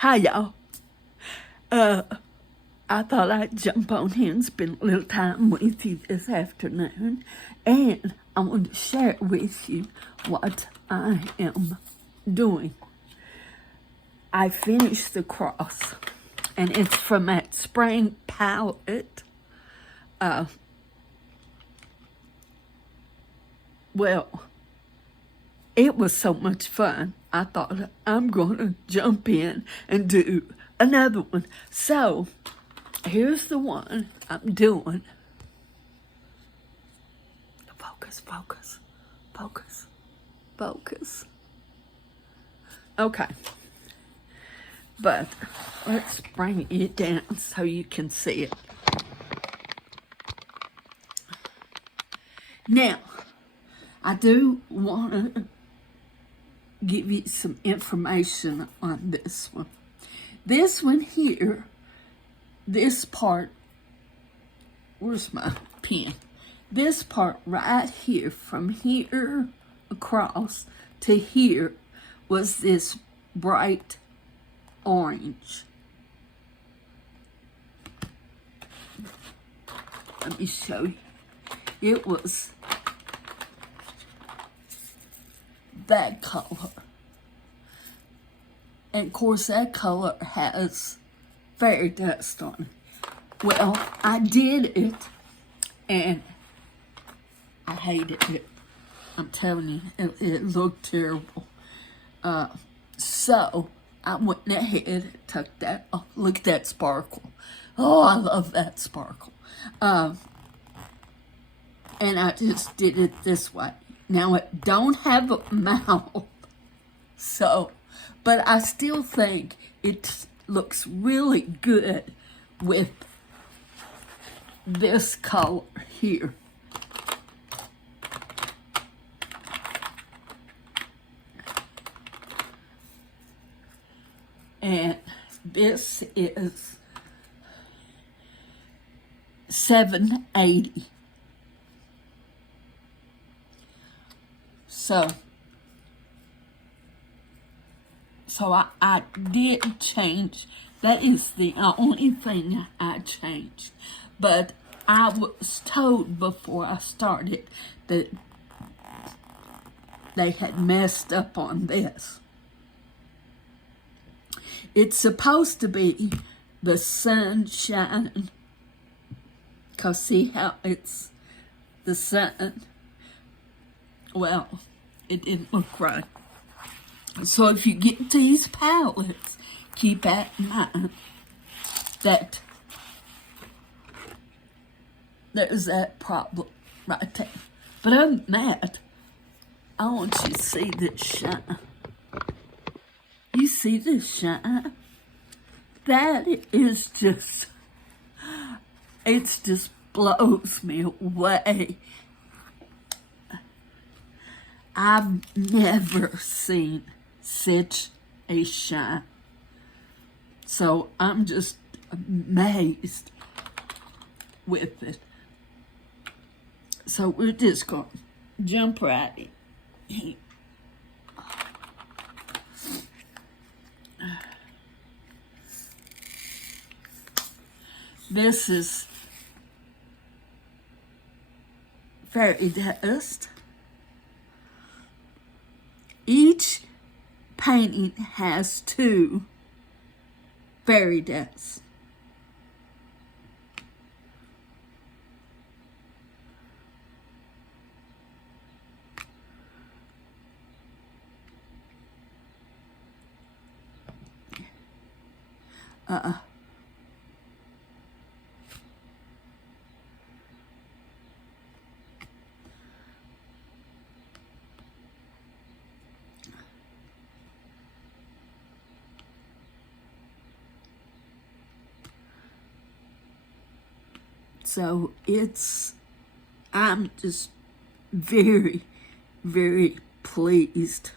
Hi, y'all. I thought I'd jump on here and spend a little time with you this afternoon, and I want to share with you what I am doing. I finished the cross, and it's from that spring palette. Well, it was so much fun. I thought I'm going to jump in and do another one. So, here's the one I'm doing. Focus, focus, focus, focus. Okay. But let's bring it down so you can see it. Now, I do want to give you some information on this one. This one here, this part, where's my pen? This part right here, from here across to here, was this bright orange. Let me show you. It was that color. And of course that color has fairy dust on it. Well, I did it and I hated it. I'm telling you, it looked terrible. So I went ahead and took that off. Look at that sparkle. Oh, I love that sparkle. And I just did it this way. Now it don't have a mouth, so, but I still think it looks really good with this color here. And this is $7.80. So I did change. That is the only thing I changed. But I was told before I started that they had messed up on this. It's supposed to be the sun shining. Cause see how it's the sun? Well, it didn't look right. So if you get these palettes, keep that in mind that there's that problem right there. But other than that, I want you to see this shine. You see this shine? That is just, it just blows me away. I've never seen such a shine. So I'm just amazed with it. So we're just going to jump right in. This is fairy dust. Each painting has 2 fairy dusts. So I'm just very, very pleased.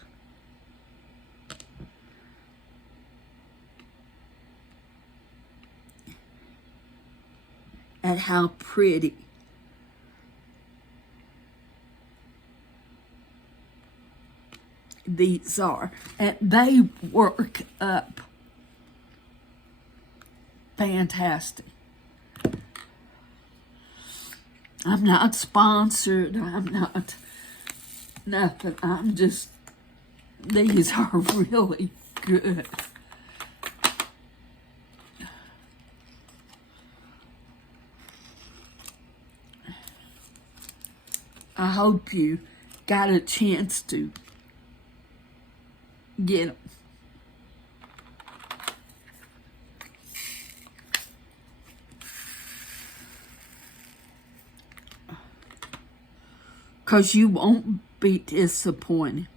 At how pretty these are. And they work up fantastic. I'm not sponsored. I'm not nothing. I'm just, these are really good. I hope you got a chance to get them. Because you won't be disappointed.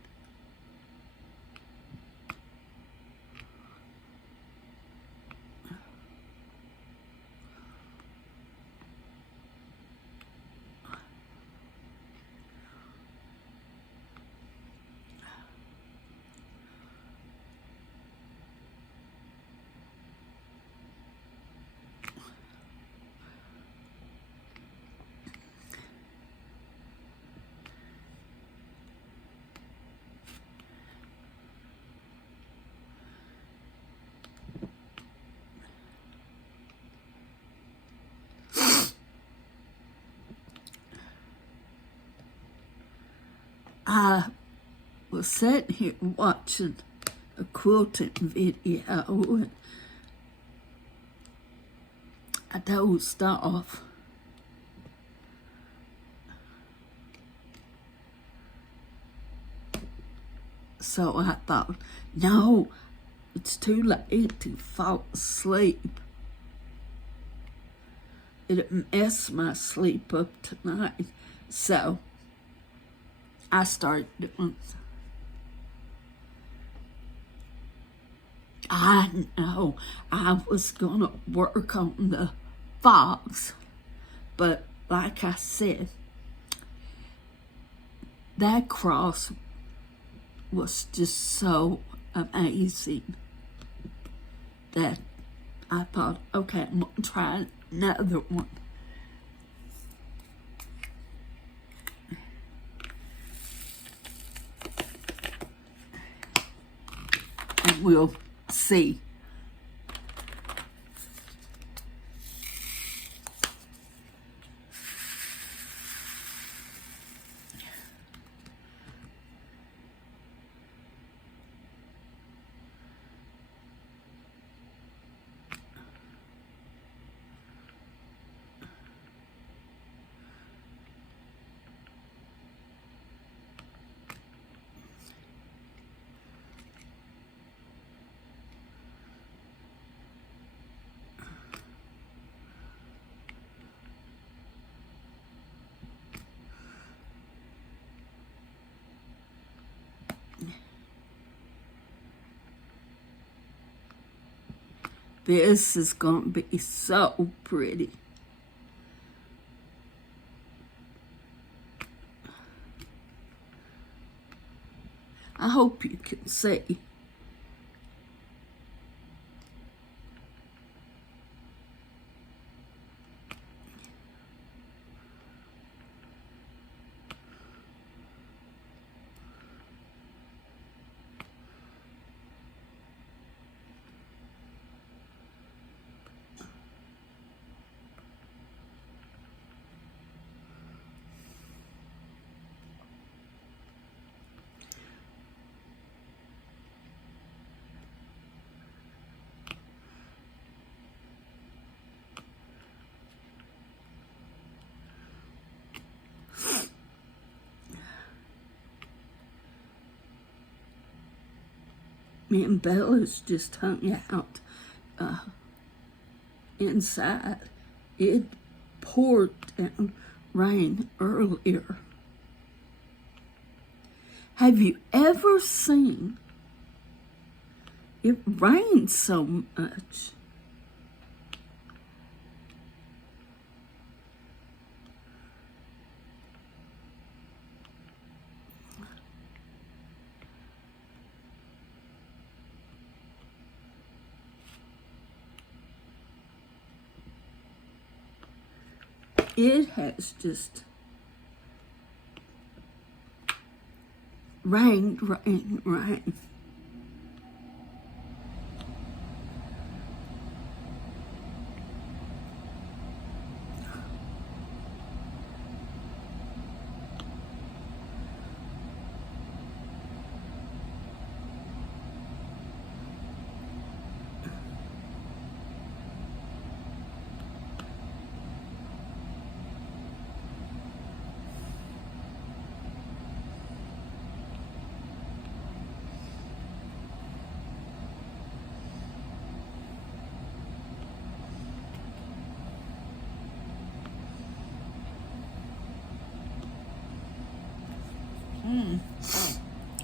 I was sitting here watching a quilting video and I dozed off. So I thought, no, it's too late to fall asleep. It'd mess my sleep up tonight. So I started doing. I know I was gonna work on the fox, but like I said, that cross was just so amazing that I thought, okay, I'm gonna try another one. And we'll see. This is going to be so pretty. I hope you can see. Me and Bella's just hung out inside. It poured down rain earlier. Have you ever seen it rain so much? It has just rained, rain.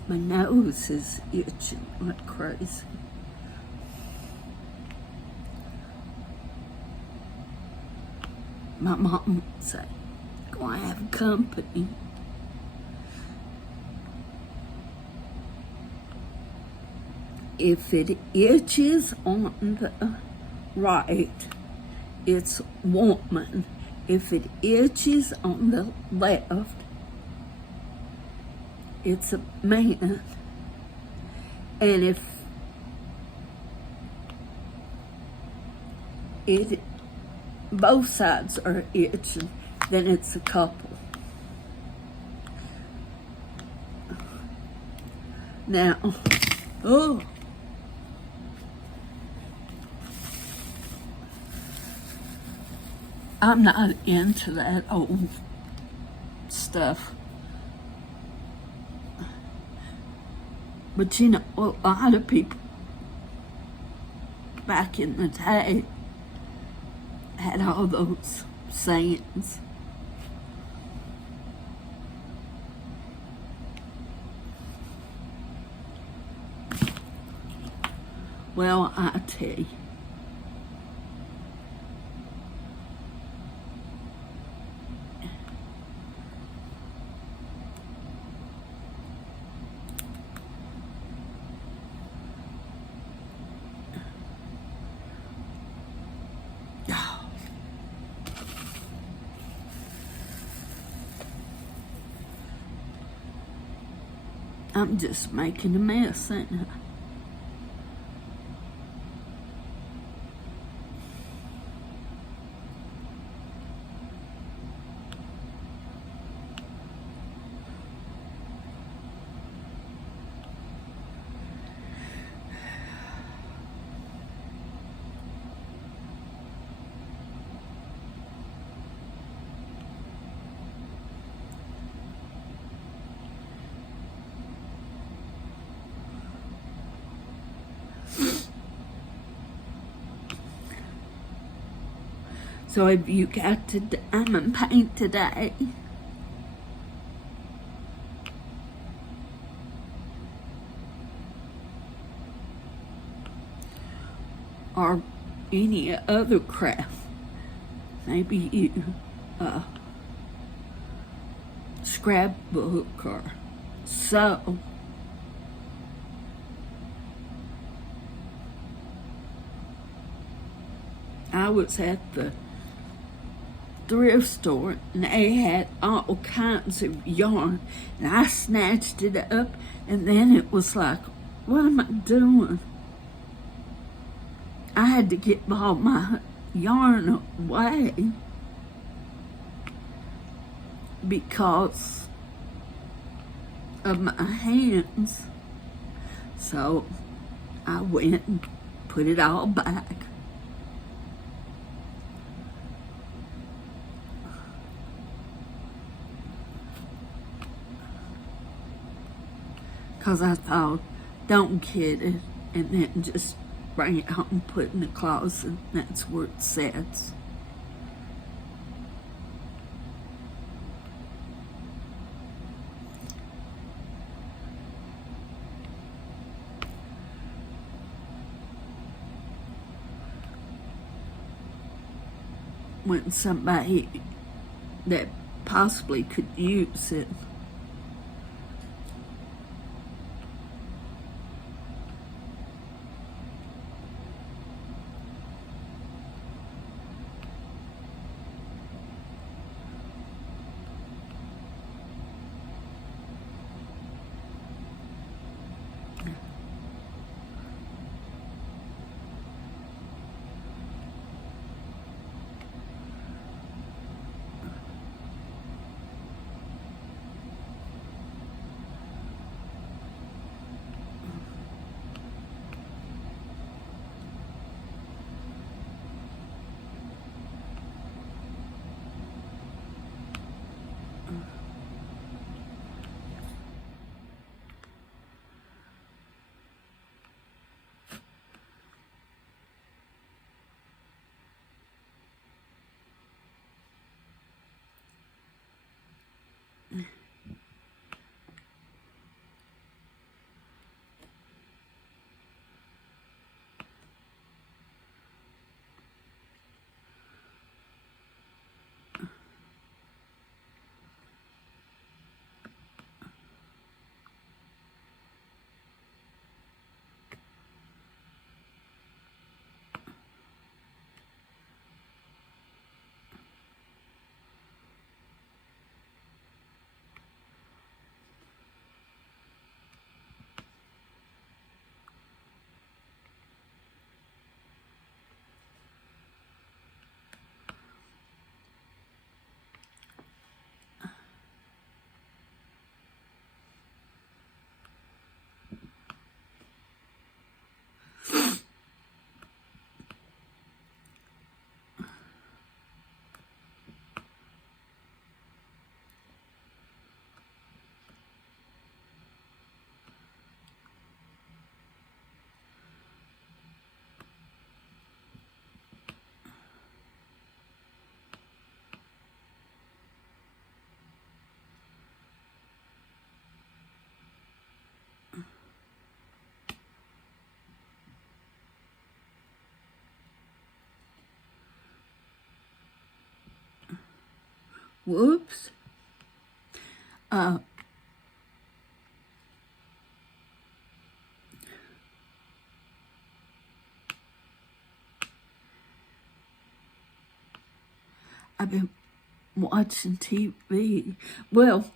My nose is itching like crazy. My mom would say, go and have company. If it itches on the right, it's woman. If it itches on the left, it's a man. And if both sides are itching, then it's a couple. Now, I'm not into that old stuff. But you know, a lot of people back in the day had all those sayings. Well, I tell you, I'm just making a mess, ain't I? So have you got to diamond paint today? Or any other craft? Maybe you scrapbook or sew. I was at the thrift store and they had all kinds of yarn, and I snatched it up, and then it was like, what am I doing? I had to get all my yarn away because of my hands. So I went and put it all back. Because I thought, don't get it, and then just bring it home and put it in the closet. That's where it sits. When somebody that possibly could use it Whoops. I've been watching TV. Well,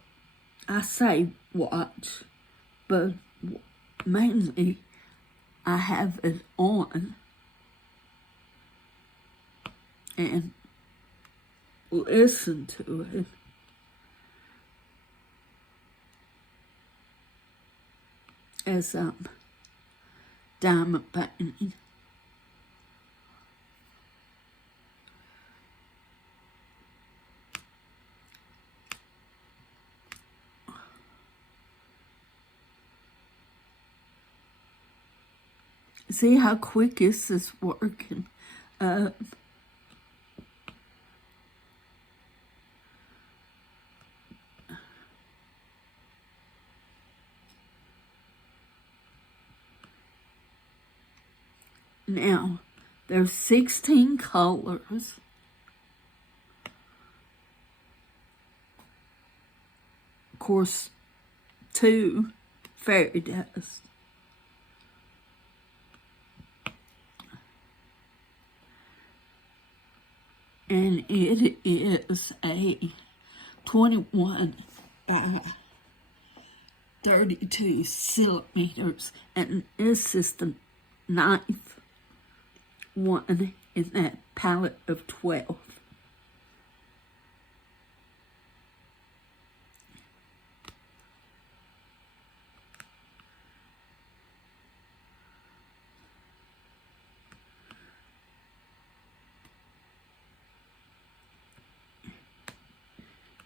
I say watch, but mainly I have it on and listen to it. As diamond painting. See how quick this is working. Now, there's 16 colors. Of course, 2 fairy dust. And it is a 21 by 32 centimeters. And this is the 9th one in that palette of 12.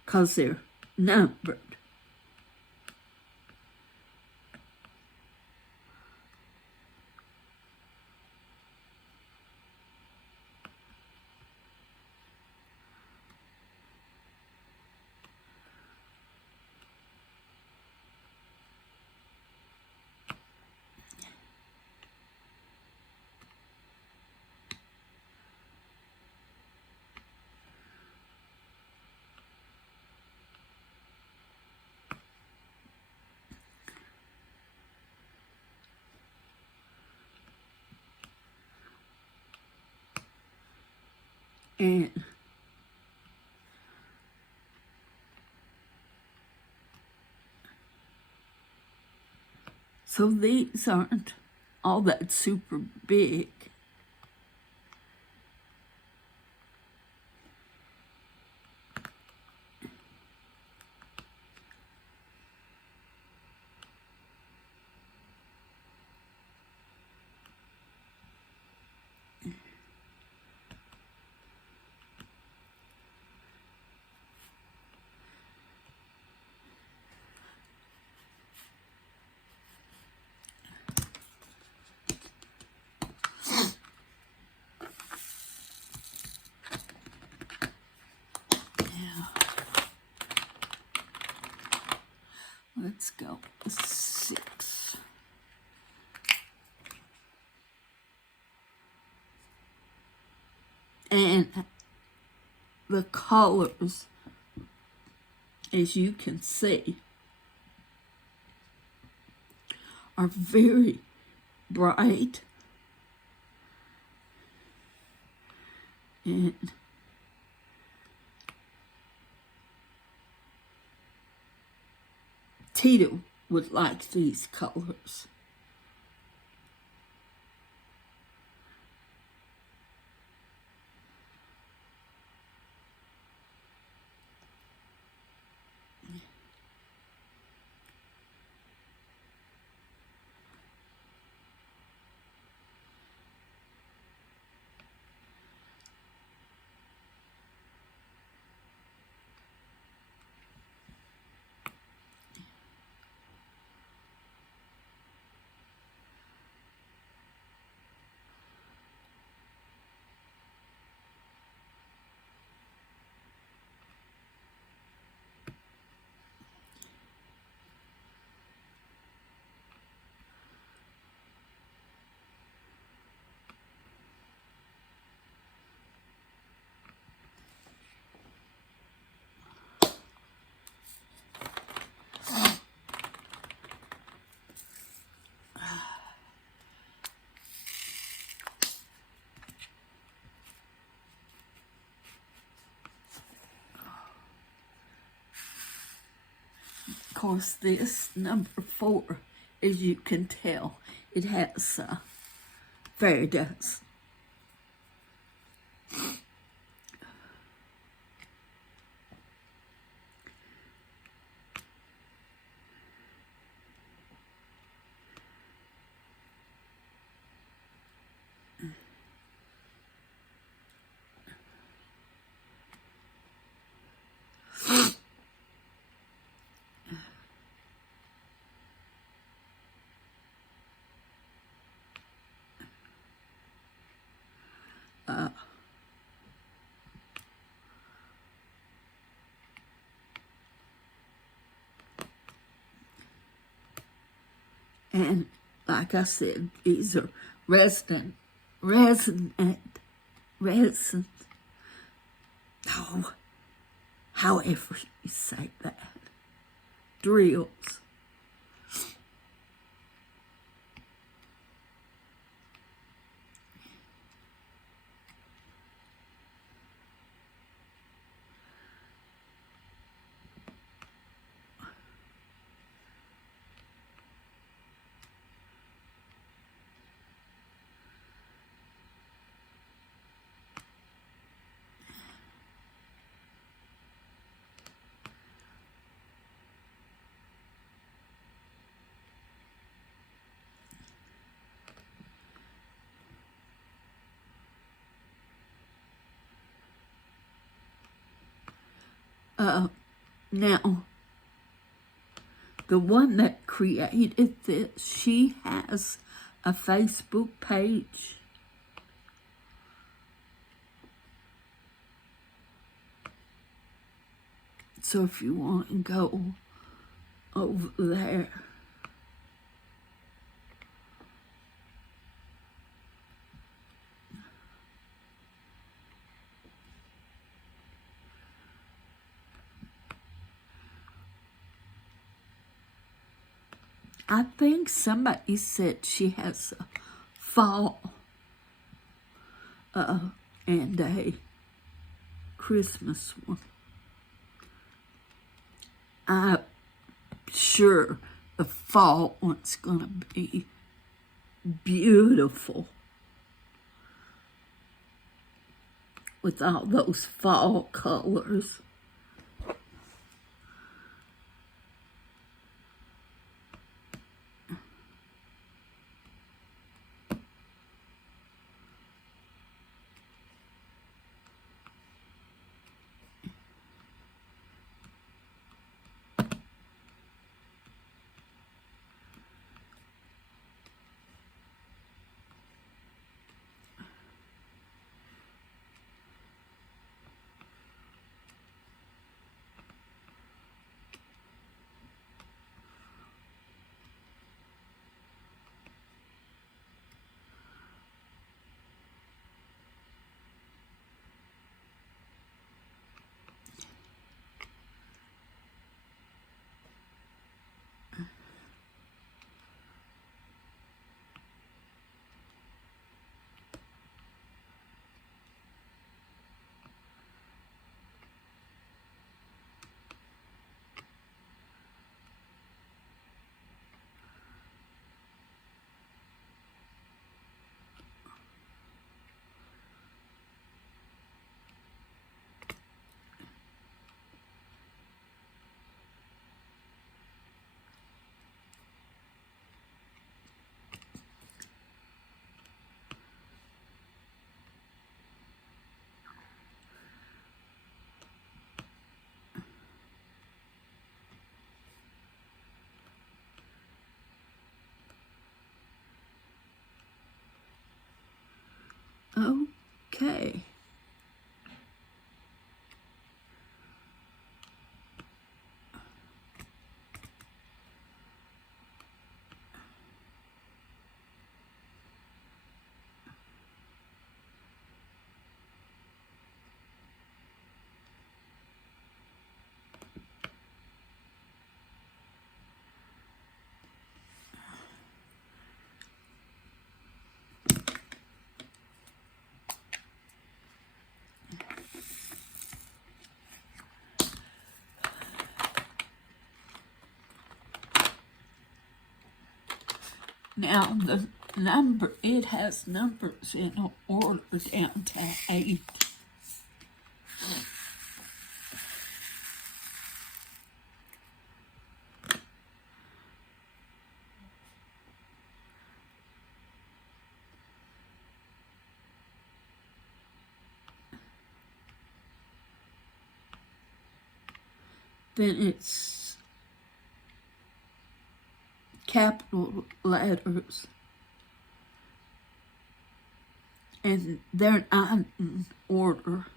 Because they're numbered. And so these aren't all that super big. Let's go 6. And the colors, as you can see, are very bright and Tita would like these colors. course, this number 4, as you can tell, it has fairy dust. And like I said, these are resin, oh, however you say that, drills. Now, the one that created this, she has a Facebook page. So if you want to go over there. I think somebody said she has a fall and a Christmas one. I'm sure the fall one's gonna be beautiful with all those fall colors. Okay. Now the number, it has numbers in order down to 8. Then it's capital letters, and they're not in order.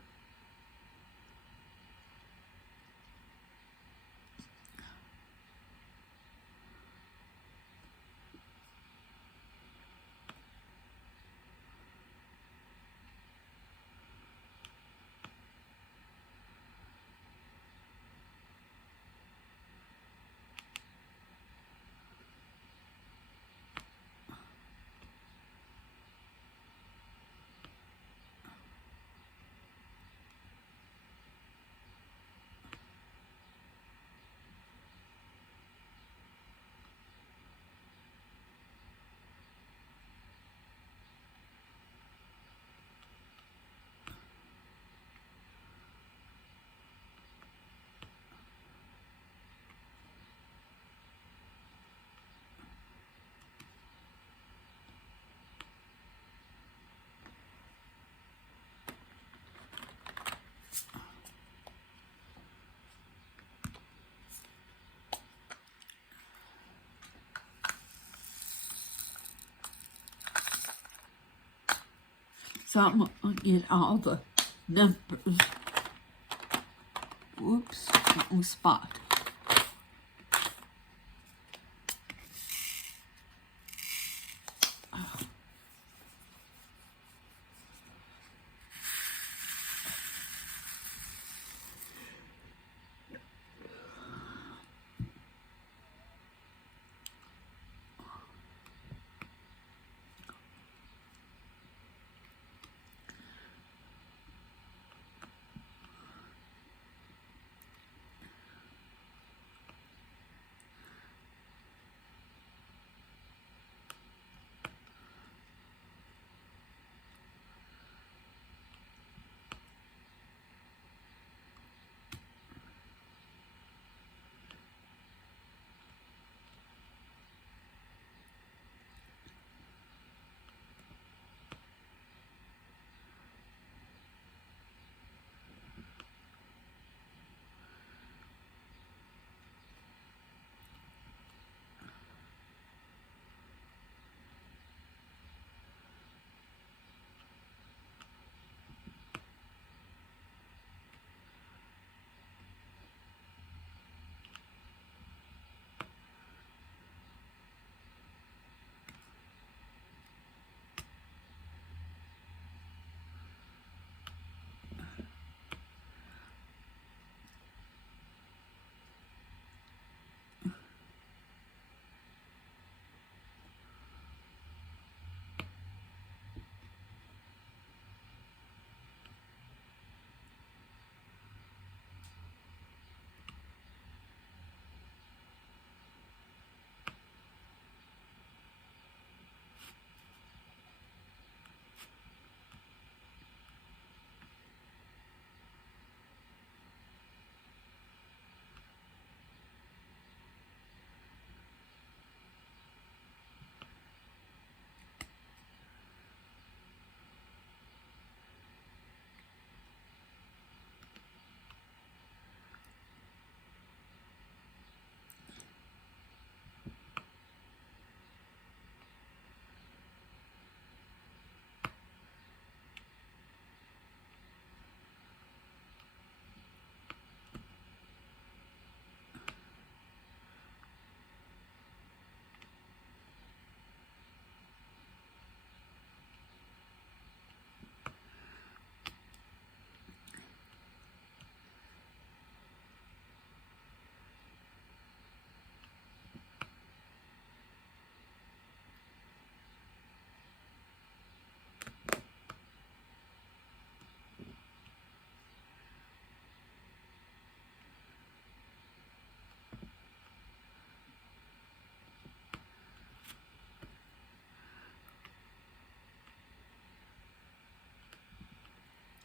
So I'm going to get all the numbers. Whoops, wrong spot.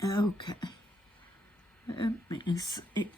Okay. Let me see.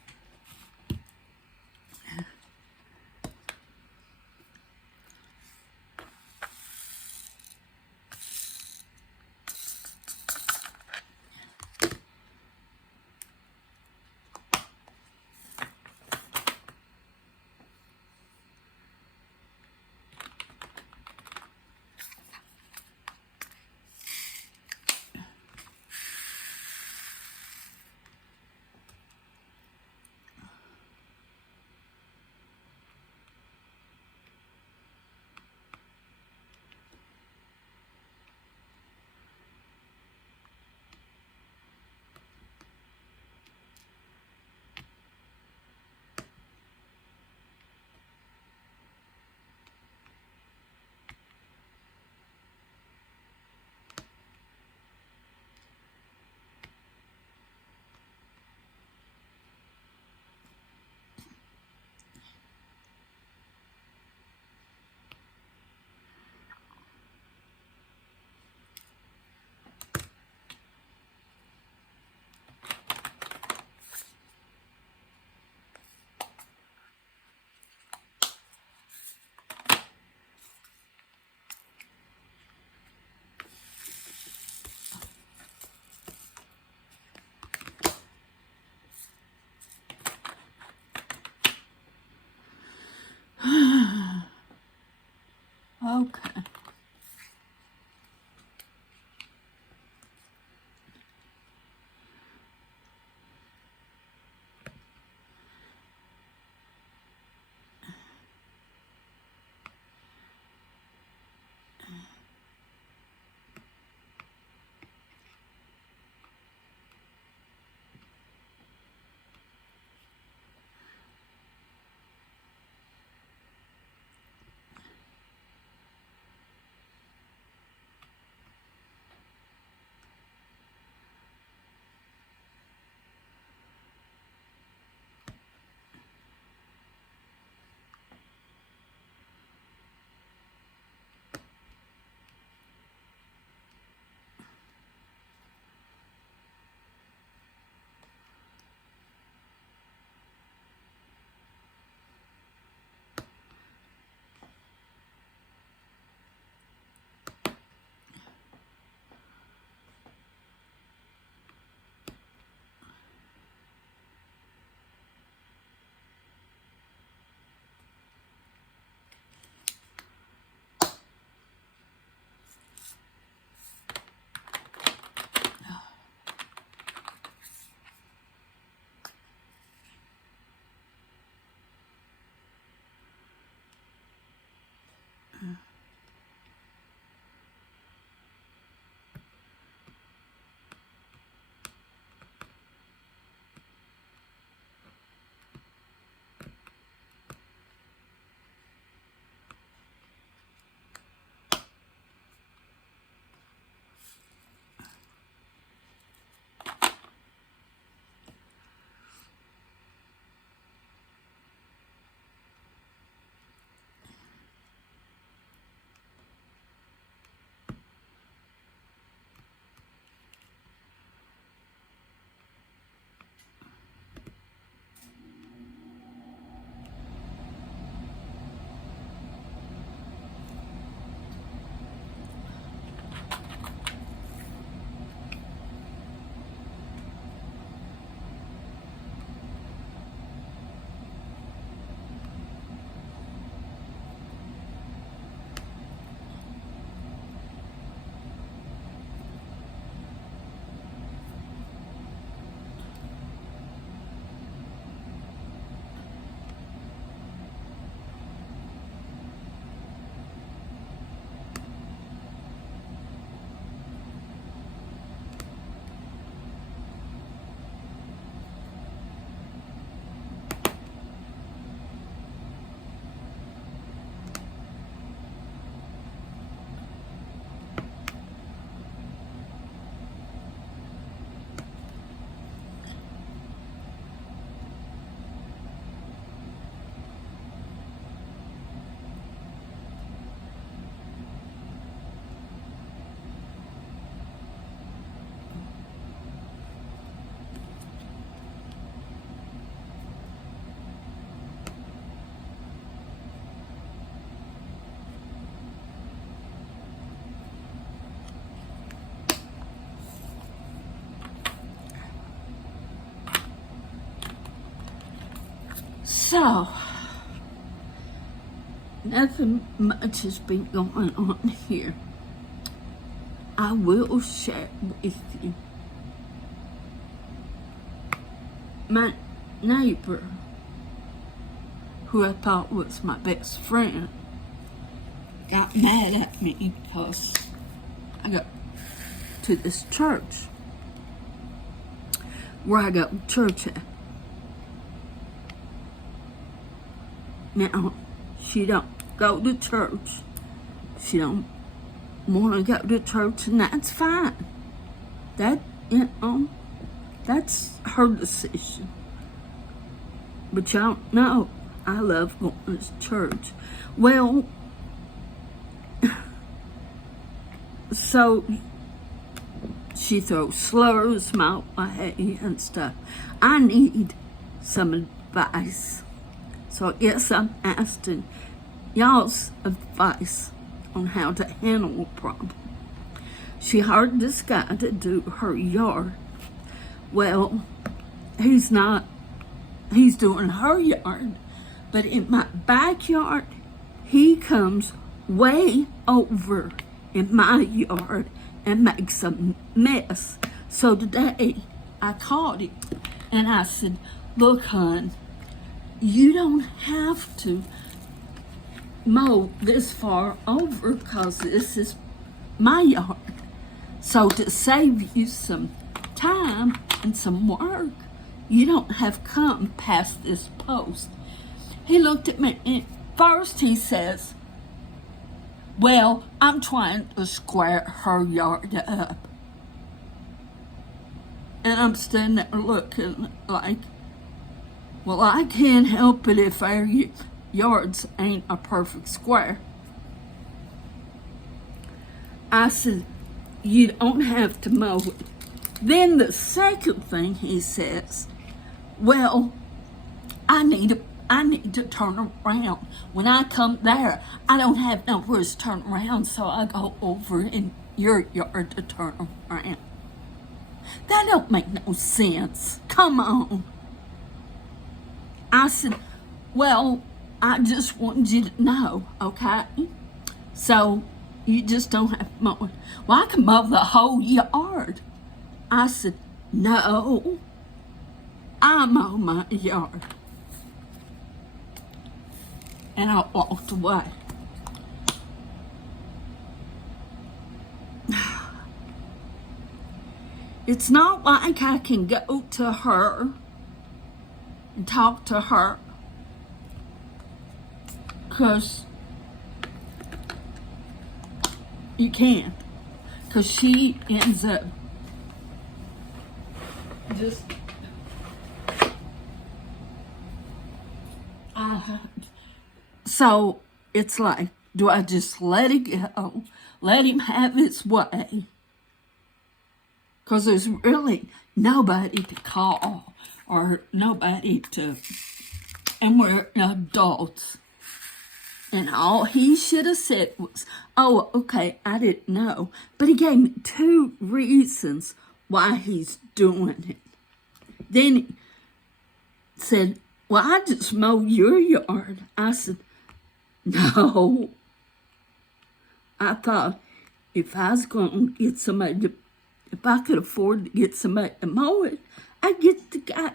So, nothing much has been going on here. I will share with you. My neighbor, who I thought was my best friend, got mad at me because I go to this church where I go to church at. Now, she don't go to church. She don't want to go to church, and that's fine. That, that's her decision. But y'all know I love going to church. Well, so she throws slurs my way and stuff. I need some advice. So I guess I'm asking y'all's advice on how to handle a problem. She hired this guy to do her yard. Well, he's doing her yard, but in my backyard, he comes way over in my yard and makes a mess. So today, I called him and I said, look, hon, you don't have to mow this far over because this is my yard. So to save you some time and some work, you don't have come past this post. He looked at me and first he says, well, I'm trying to square her yard up. And I'm standing there looking like, well, I can't help it if our yards ain't a perfect square. I said, you don't have to mow it. Then the second thing he says, well, I need to turn around. When I come there, I don't have nowhere to turn around, so I go over in your yard to turn around. That don't make no sense. Come on. I said, well, I just wanted you to know, okay? So you just don't have to mow it. Well, I can mow the whole yard. I said, no, I mow my yard. And I walked away. It's not like I can go to her and talk to her, because you can't, because she ends up just so it's like, do I just let it go, let him have his way? Because there's really nobody to call or nobody to, and we're adults. And all he should have said was, oh, okay, I didn't know. But he gave me 2 reasons why he's doing it. Then he said, well, I just mow your yard. I said, no. I thought if I was going to get somebody to, if I could afford to get somebody to mow it, I'd get the guy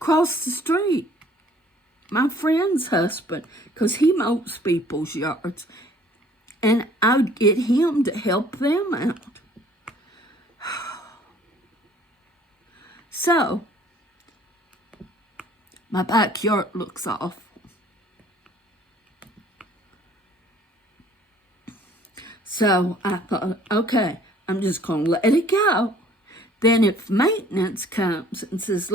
across the street, my friend's husband, because he mows people's yards, and I would get him to help them out. So, my backyard looks awful. So I thought, okay, I'm just going to let it go. Then if maintenance comes and says,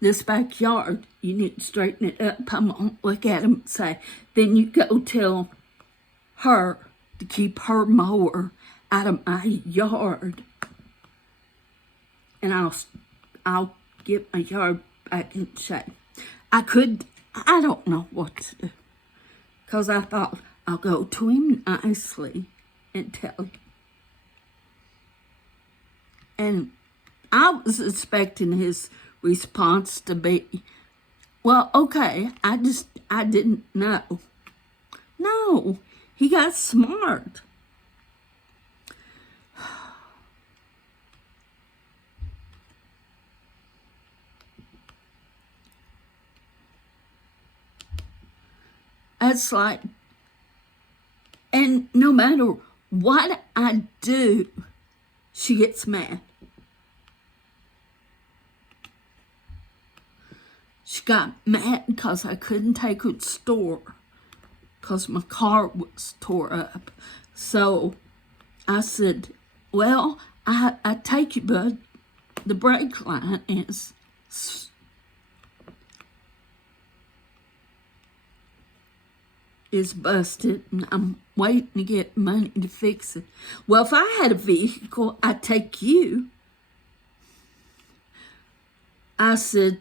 this backyard, you need to straighten it up, I'm going to look at him and say, then you go tell her to keep her mower out of my yard. And I'll get my yard back in shape. I don't know what to do. Because I thought, I'll go to him nicely and tell him. And I was expecting his response to be, well, okay, I didn't know. No, he got smart. It's like, and no matter what I do, she gets mad. She got mad because I couldn't take her to the store because my car was tore up. So I said, well, I take you, but the brake line is busted, and I'm waiting to get money to fix it. Well, if I had a vehicle, I'd take you. I said,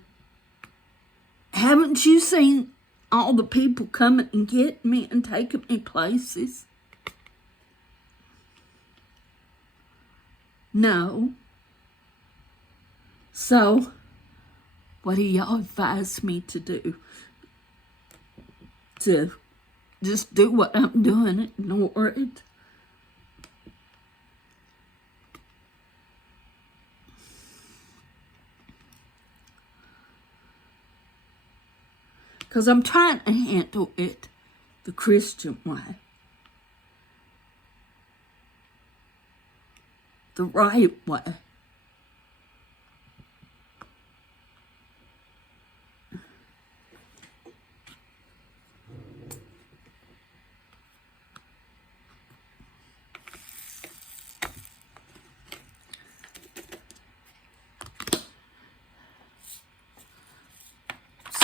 haven't you seen all the people coming and getting me and taking me places? No. So, what do y'all advise me to do? To just do what I'm doing, ignore it? Because I'm trying to handle it the Christian way. The right way.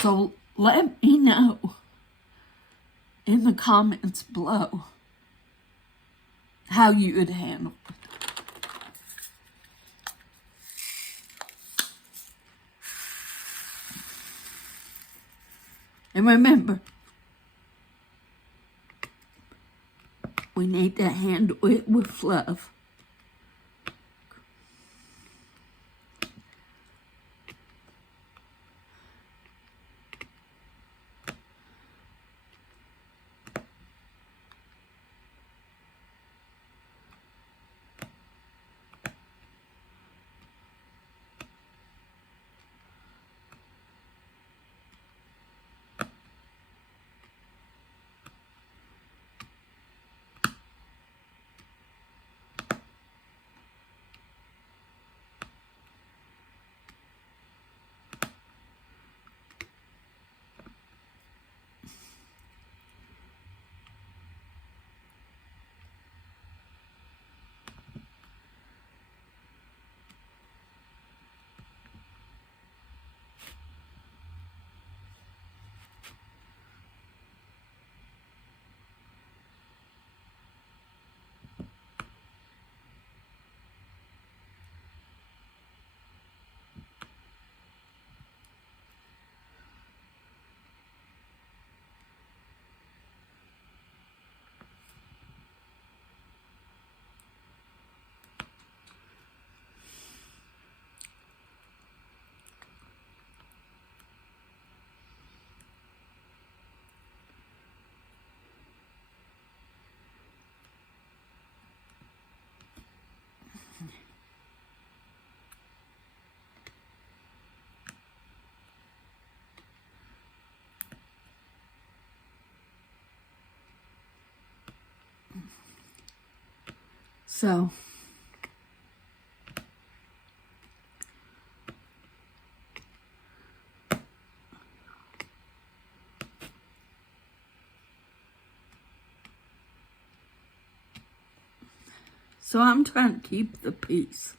So let me know in the comments below how you would handle it. And remember, we need to handle it with love. So, I'm trying to keep the peace.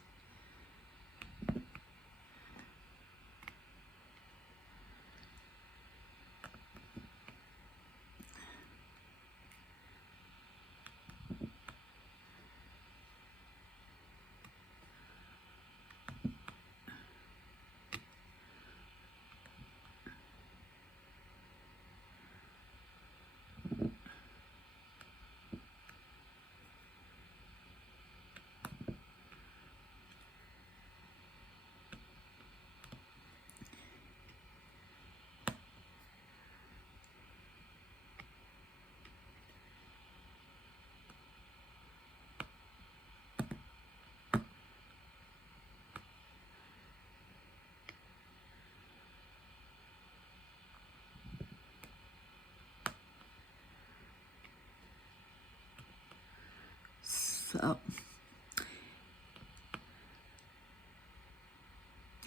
So,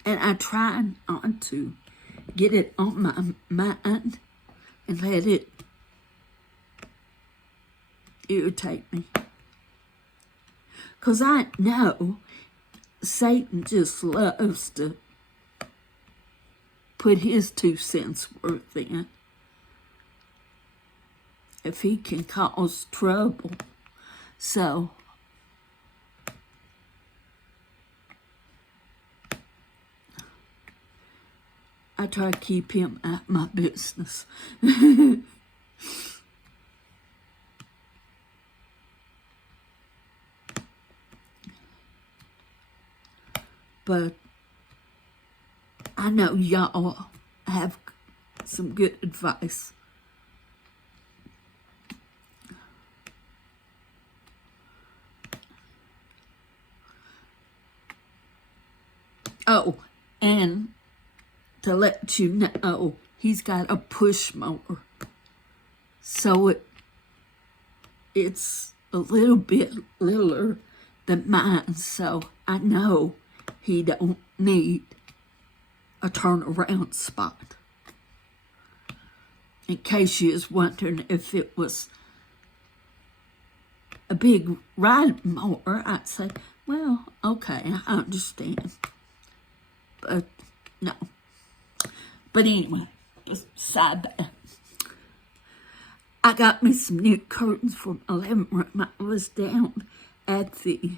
and I try not to get it on my mind and let it irritate me. Because I know Satan just loves to put his 2 cents worth in. If he can cause trouble. So, I try to keep him out of my business. But I know y'all have some good advice. Oh, and to let you know, he's got a push mower. So it's a little bit littler than mine, so I know he don't need a turnaround spot. In case you was wondering if it was a big ride mower, I'd say, well, okay, I understand. But no. But anyway, beside that, I got me some new curtains for my living room. I was down at the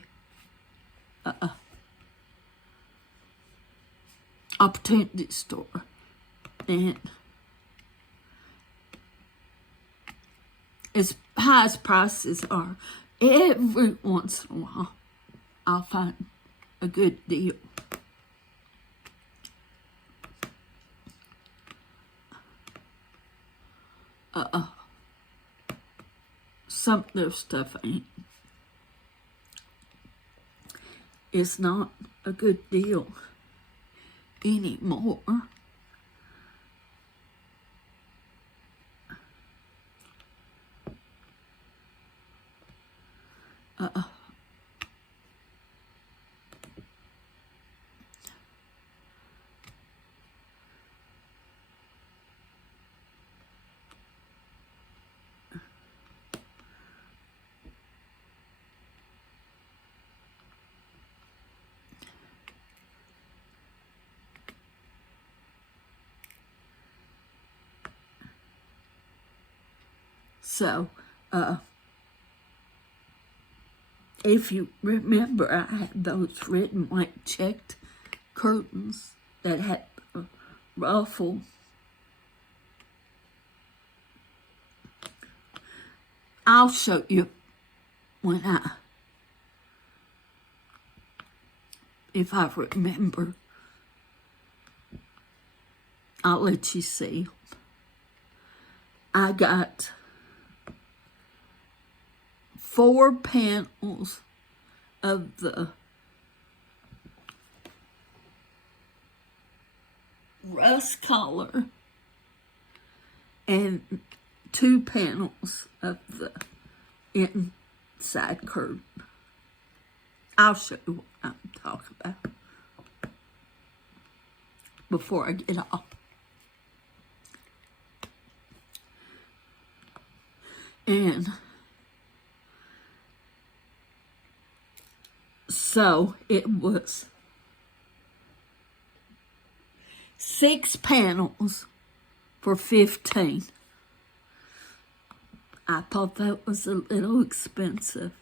opportunity store, and as high as prices are, every once in a while I'll find a good deal. Some of their stuff ain't. It's not a good deal anymore. So, if you remember, I had those red and white checked curtains that had a ruffle. I'll show you when if I remember, I'll let you see. I got 4 panels of the rust color and 2 panels of the inside curtain. I'll show you what I'm talking about before I get off. And so it was 6 panels for $15. I thought that was a little expensive.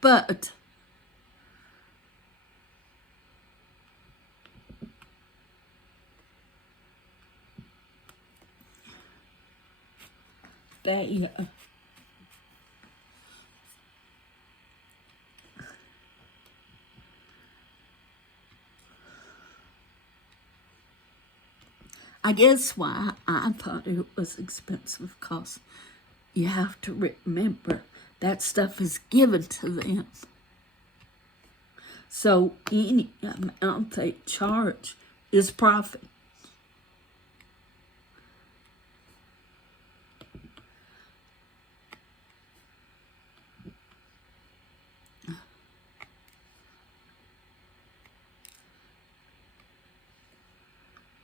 But they I guess why I thought it was expensive, because you have to remember that stuff is given to them. So any amount they charge is profit.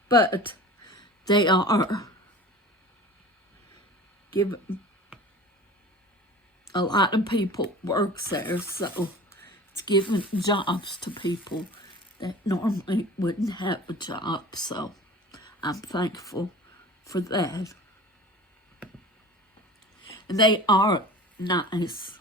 But they are giving a lot of people works there, so it's giving jobs to people that normally wouldn't have a job. So I'm thankful for that. And they are nice.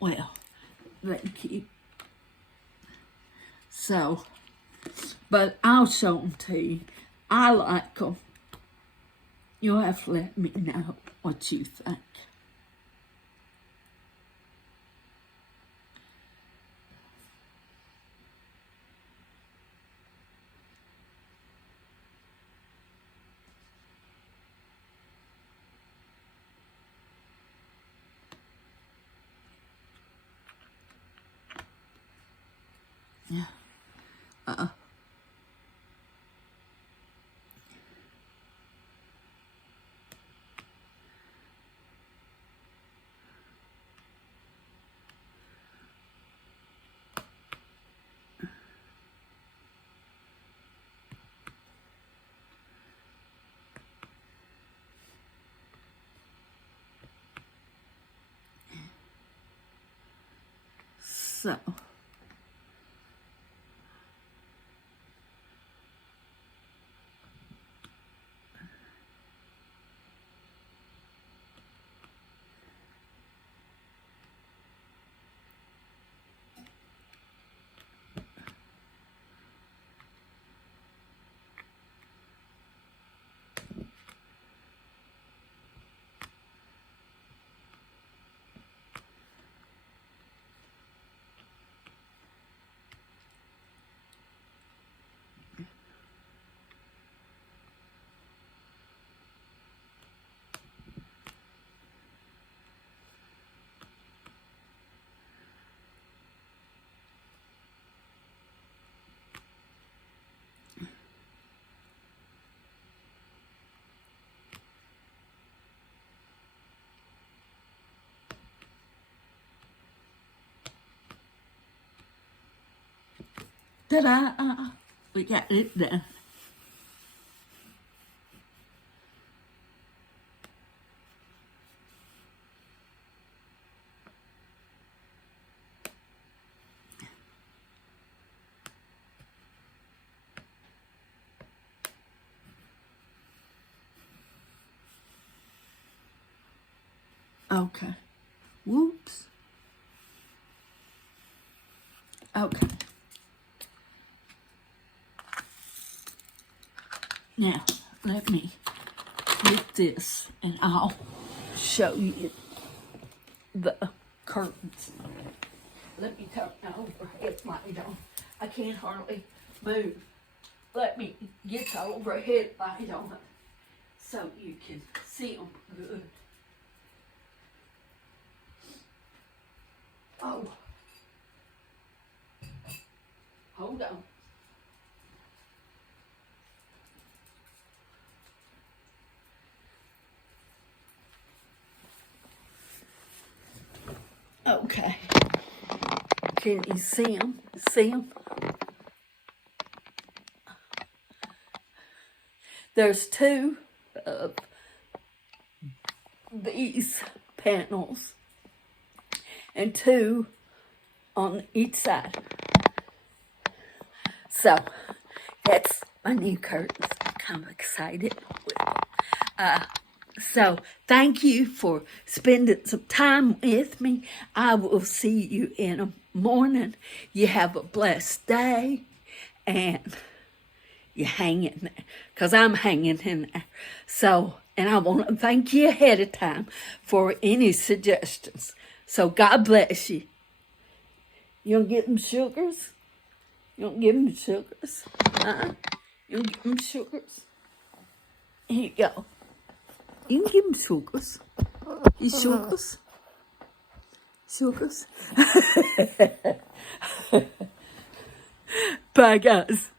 Well, thank you. So, but I'll show them to you. I like them. You'll have to let me know what you think. Yeah. So. Ta-da! We got it done. Okay. Whoops. Okay. Now, let me get this and I'll show you the curtains. Let me turn my overhead light on. I can't hardly move. Let me get the overhead light on so you can see them good. Oh. Hold on. Okay. Can you see them? See them? There's two of these panels. and 2 on each side. So that's my new curtains. I'm kind of excited with them. So thank you for spending some time with me. I will see you in the morning. You have a blessed day, and you hang in there, because I'm hanging in there. So, and I want to thank you ahead of time for any suggestions. So God bless you. You don't give them sugars? You don't give them sugars? You don't give them sugars? Here you go. You can give them sugars. You sugars? Sugars? Bye, guys.